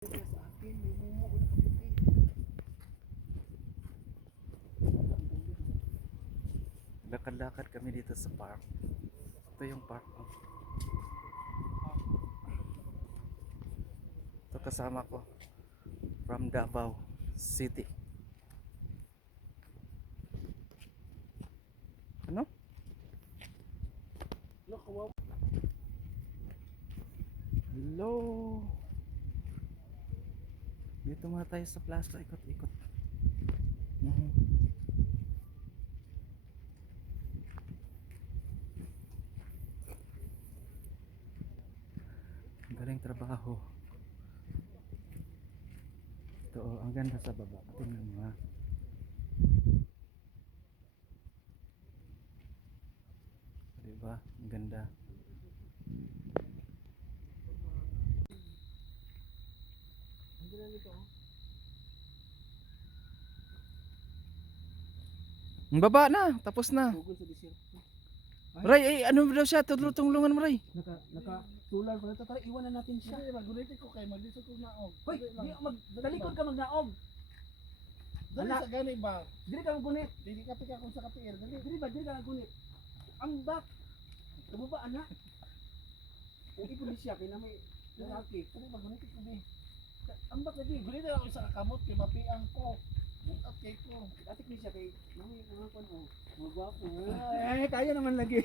Sa akin, may mumo ko nakaputi. Lakad-lakad kami dito sa park. Ito yung park. Ito kasama ko from Davao City. Ano? Hello. Dito nga tayo sa plaza, ikot-ikot. Ang galing trabaho. Ito, oh, ang ganda sa baba. Tingnan mo ha. Diba? Ang ganda. Ang ganda nito. Ang baba na, tapos na. Google sa desierto. Ray, ano daw siya? Tulungan mo, Ray. Naka-tular pa ito. Tara, iwanan natin siya. Hindi, magulitin ko kayo. Magdito ko naog. Hoy, talikod ka magnaog. Dali sa gani ba? Dili ka magunit. Dili ka pika kung sa kapier. Dili ka magunit. Ang bak. Kababa, anak. Kung ipulis siya, kaya na may lalaki. Dili magunit ko ba? Ang bak lagi. Gulit na ako sa kakamot kay mapiang ko. Bukat kay ko. Atik ni siya kay mami mga kon o. Mga gwapo. Kaya naman lagi.